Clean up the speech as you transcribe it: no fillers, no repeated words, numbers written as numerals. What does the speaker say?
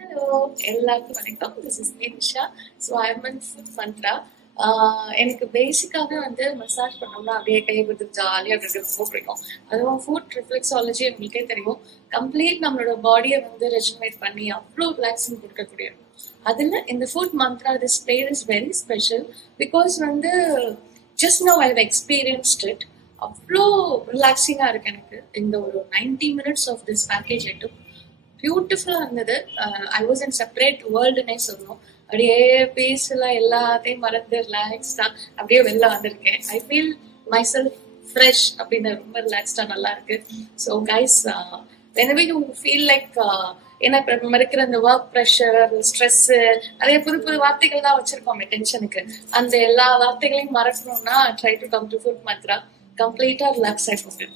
Hello, எல்லாருக்கும் வணக்கம். This is Nisha. So I'm in food Mantra. எனக்கு பேசிக்காகவே வந்து மசாஜ் பண்ணோம்னா அப்படியே கையை கொடுத்து ஜாலியாக இருக்கிறது ரொம்ப பிடிக்கும். அதுவும் ஃபுட் ரிஃப்ளெக்ஸாலஜி உங்களுக்கே தெரியும். கம்ப்ளீட் நம்மளோட பாடியை வந்து ரெஜினேட் பண்ணி அவ்வளோ ரிலாக்ஸிங் கொடுக்கக்கூடிய அதில் இந்த Food Mantra this plate is very special because வந்து just now I experienced it. அவ்வளோ ரிலாக்ஸிங்காக இருக்கு எனக்கு இந்த ஒரு 90 minutes of this package item. பியூட்டிஃபுல்லா இருந்தது. ஐ வாஸ் இன் செப்பரேட் வேர்ல்டுன்னே சொல்லணும். அப்படியே பீஸ்ஃபுல்லா எல்லாத்தையும் மறந்து ரிலாக்ஸ்டா அப்படியே வெளில வந்திருக்கேன். I feel my self fresh அப்படின்னு ரொம்ப ரிலாக்ஸ்டா நல்லா இருக்கு. So guys, whenever you feel like ஏன்னா இப்ப நம்ம இருக்கிற அந்த ஒர்க் ப்ரெஷர், ஸ்ட்ரெஸ், அதே புது புது வார்த்தைகள் தான் வச்சிருக்கோம் டென்ஷனுக்கு. அந்த எல்லா வார்த்தைகளையும் மறக்கணும்னா try to come to Food Mantra. கம்ப்ளீட்டா ரிலாக்ஸ் ஆயிக்கோங்க.